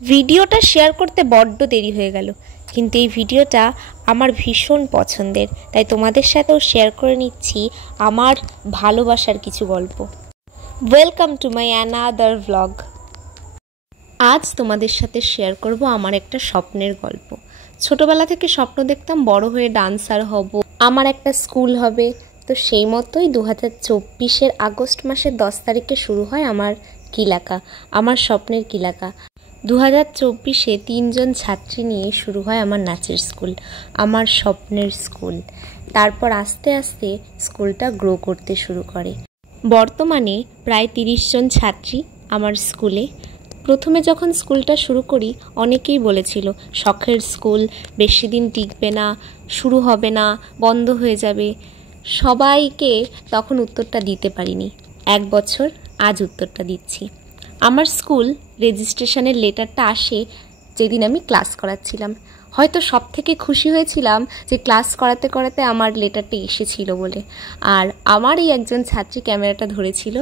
ভিডিওটা শেয়ার করতে বড্ড দেরি হয়ে গেল, কিন্তু এই ভিডিওটা আমার ভীষণ পছন্দের, তাই তোমাদের সাথেও শেয়ার করে নিচ্ছি আমার ভালোবাসার কিছু গল্প। Welcome to my another vlog. আজ তোমাদের সাথে শেয়ার করব আমার একটা স্বপ্নের গল্প। ছোটবেলা থেকে স্বপ্ন দেখতাম বড় হয়ে ডান্সার হব, আমার একটা স্কুল হবে। তো সেই মতোই 2024-এর আগস্ট মাসের 10 তারিখে শুরু হয় আমার কিলাকা, আমার স্বপ্নের কিলাকা। 2024-এ 3 জন ছাত্রী নিয়ে শুরু হয় আমার নাচের স্কুল, আমার স্বপ্নের স্কুল। তারপর আস্তে আস্তে স্কুলটা গ্রো করতে শুরু করে। বর্তমানে প্রায় 30 জন ছাত্রী আমার স্কুলে। প্রথমে যখন স্কুলটা শুরু করি অনেকেই বলেছিল শখের স্কুল, বেশি দিন টিকবে না, শুরু হবে না, বন্ধ হয়ে যাবে। সবাইকে তখন উত্তরটা দিতে পারিনি। 1 বছর আজ উত্তরটা দিচ্ছি। আমার স্কুল রেজিস্ট্রেশনের লেটারটা আসে যেদিন আমি ক্লাস করাচ্ছিলাম। হয়তো সব থেকে খুশি হয়েছিলাম যে ক্লাস করাতে করাতে আমার লেটারটা এসেছিল বলে। আর আমার এই একজন ছাত্রী ক্যামেরাটা ধরেছিল,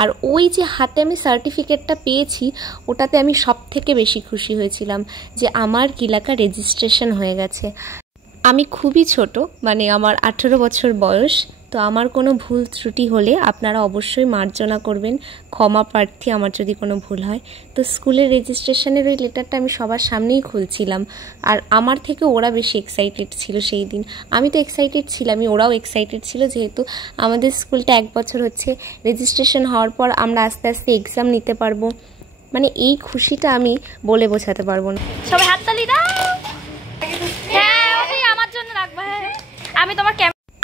আর ওই যে হাতে আমি সার্টিফিকেটটা পেয়েছি ওটাতে আমি সব থেকে বেশি খুশি হয়েছিলাম যে আমার কিলাকা রেজিস্ট্রেশন হয়ে গেছে। আমি খুবই ছোট, মানে আমার 18 বছর বয়স। তো আমার কোনো ভুল ত্রুটি হলে আপনারা অবশ্যই মার্জনা করবেন, ক্ষমা প্রার্থী আমার যদি কোনো ভুল হয়। তো স্কুলের রেজিস্ট্রেশনের ওই লেটারটা আমি সবার সামনেই খুলছিলাম, আর আমার থেকে ওরা বেশি এক্সাইটেড ছিল সেই দিন। আমি তো এক্সাইটেড ছিলামই, ওরাও এক্সাইটেড ছিল, যেহেতু আমাদের স্কুলটা 1 বছর হচ্ছে। রেজিস্ট্রেশন হওয়ার পর আমরা আস্তে আস্তে এক্সাম নিতে পারবো। মানে এই খুশিটা আমি বলে বোঝাতে পারবো না। সবাই হাততালি দাও।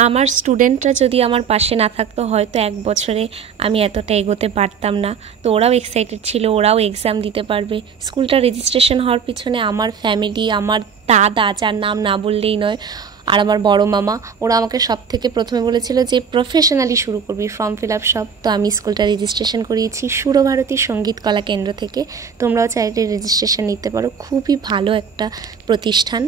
আমার স্টুডেন্টরা যদি আমার পাশে না থাকতো হয়তো 1 বছরে আমি এতটা এগোতে পারতাম না। তো ওরাও এক্সাইটেড ছিল, ওরাও এক্সাম দিতে পারবে। স্কুলটা রেজিস্ট্রেশন হওয়ার পিছনে আমার ফ্যামিলি, আমার দাদা, যার নাম না বললেই নয়, আর আমার বড় মামা, ওরা আমাকে সব থেকে প্রথমে বলেছিল যে প্রফেশনালি শুরু করবি, ফর্ম ফিল আপ সব। তো আমি স্কুলটা রেজিস্ট্রেশন করিয়েছি সুরভারতী সঙ্গীত কলা কেন্দ্র থেকে। তোমরাও চাইলে রেজিস্ট্রেশন নিতে পারো, খুবই ভালো একটা প্রতিষ্ঠান।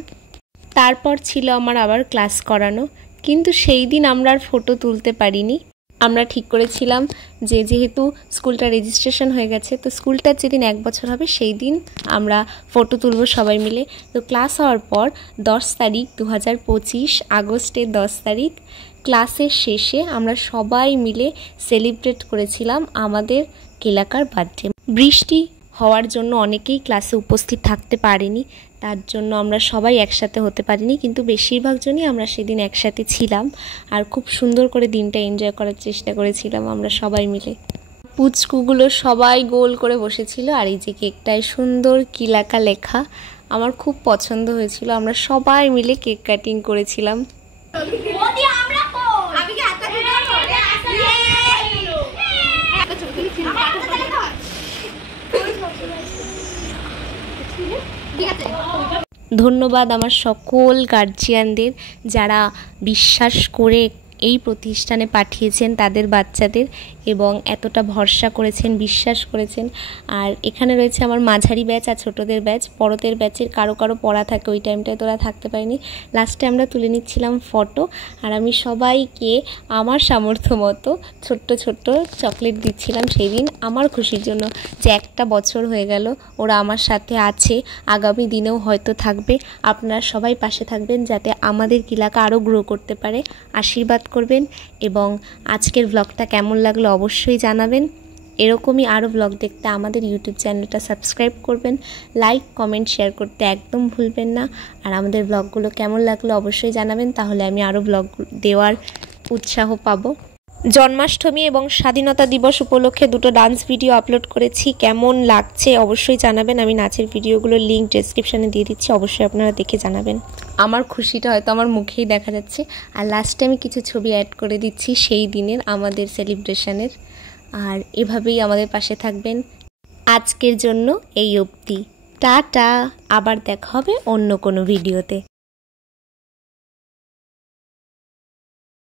তারপর ছিল আমার আবার ক্লাস করানো, কিন্তু সেই দিন আমরা আর ফটো তুলতে পারিনি। আমরা ঠিক করেছিলাম যে যেহেতু স্কুলটা রেজিস্ট্রেশন হয়ে গেছে, তো স্কুলটার যেদিন 1 বছর হবে সেই দিন আমরা ফটো তুলব সবাই মিলে। তো ক্লাস হওয়ার পর 10 তারিখ 2025 আগস্টের 10 তারিখ ক্লাসের শেষে আমরা সবাই মিলে সেলিব্রেট করেছিলাম আমাদের কিলাকার বার্থডে। বৃষ্টি হওয়ার জন্য অনেকেই ক্লাসে উপস্থিত থাকতে পারেনি, তার জন্য আমরা সবাই একসাথে হতে পারিনি, কিন্তু বেশিরভাগ জনই আমরা সেদিন একসাথে ছিলাম আর খুব সুন্দর করে দিনটা এনজয় করার চেষ্টা করেছিলাম আমরা সবাই মিলে। পুচকুগুলো সবাই গোল করে বসেছিল, আর এই যে কেকটায় সুন্দর কিলাকা লেখা, আমার খুব পছন্দ হয়েছিল। আমরা সবাই মিলে কেক কাটিং করেছিলাম। ধন্যবাদ আমার সকল গার্জিয়ানদের যারা বিশ্বাস করে এই প্রতিষ্ঠানে পাঠিয়েছেন তাদের বাচ্চাদের এবং এতটা ভরসা করেছেন, বিশ্বাস করেছেন। আর এখানে রয়েছে আমার মাঝারি ব্যাচ আর ছোটদের ব্যাচ। বড়দের ব্যাচের কারো কারো পড়া থাকে, ওই টাইমটায় তোরা থাকতে পারিনি। লাস্টে আমরা তুলে নিচ্ছিলাম ফটো, আর আমি সবাইকে আমার সামর্থ্য মতো ছোট্ট ছোট্ট চকলেট দিচ্ছিলাম সেই দিন, আমার খুশির জন্য যে 1টা বছর হয়ে গেল ওরা আমার সাথে আছে, আগামী দিনেও হয়তো থাকবে। আপনারা সবাই পাশে থাকবেন যাতে আমাদের কিলাকা আরও গ্রো করতে পারে, আশীর্বাদ করবেন। এবং আজকের ব্লগটা কেমন লাগলো অবশ্যই জানাবেন। এরকমই আরও ব্লগ দেখতে আমাদের ইউটিউব চ্যানেলটা সাবস্ক্রাইব করবেন, লাইক কমেন্ট শেয়ার করতে একদম ভুলবেন না। আর আমাদের ব্লগগুলো কেমন লাগলো অবশ্যই জানাবেন, তাহলে আমি আরও ব্লগ দেওয়ার উৎসাহ পাবো। জন্মাষ্টমী এবং স্বাধীনতা দিবস উপলক্ষে 2টো ডান্স ভিডিও আপলোড করেছি, কেমন লাগছে অবশ্যই জানাবেন। আমি নাচের ভিডিওগুলোর লিঙ্ক ডেসক্রিপশানে দিয়ে দিচ্ছি, অবশ্যই আপনারা দেখে জানাবেন। আমার খুশিটা হয়তো আমার মুখেই দেখা যাচ্ছে। আর লাস্টে আমি কিছু ছবি অ্যাড করে দিচ্ছি সেই দিনের আমাদের সেলিব্রেশনের। আর এভাবেই আমাদের পাশে থাকবেন। আজকের জন্য এই অবধি, টাটা। আবার দেখা হবে অন্য কোনো ভিডিওতে।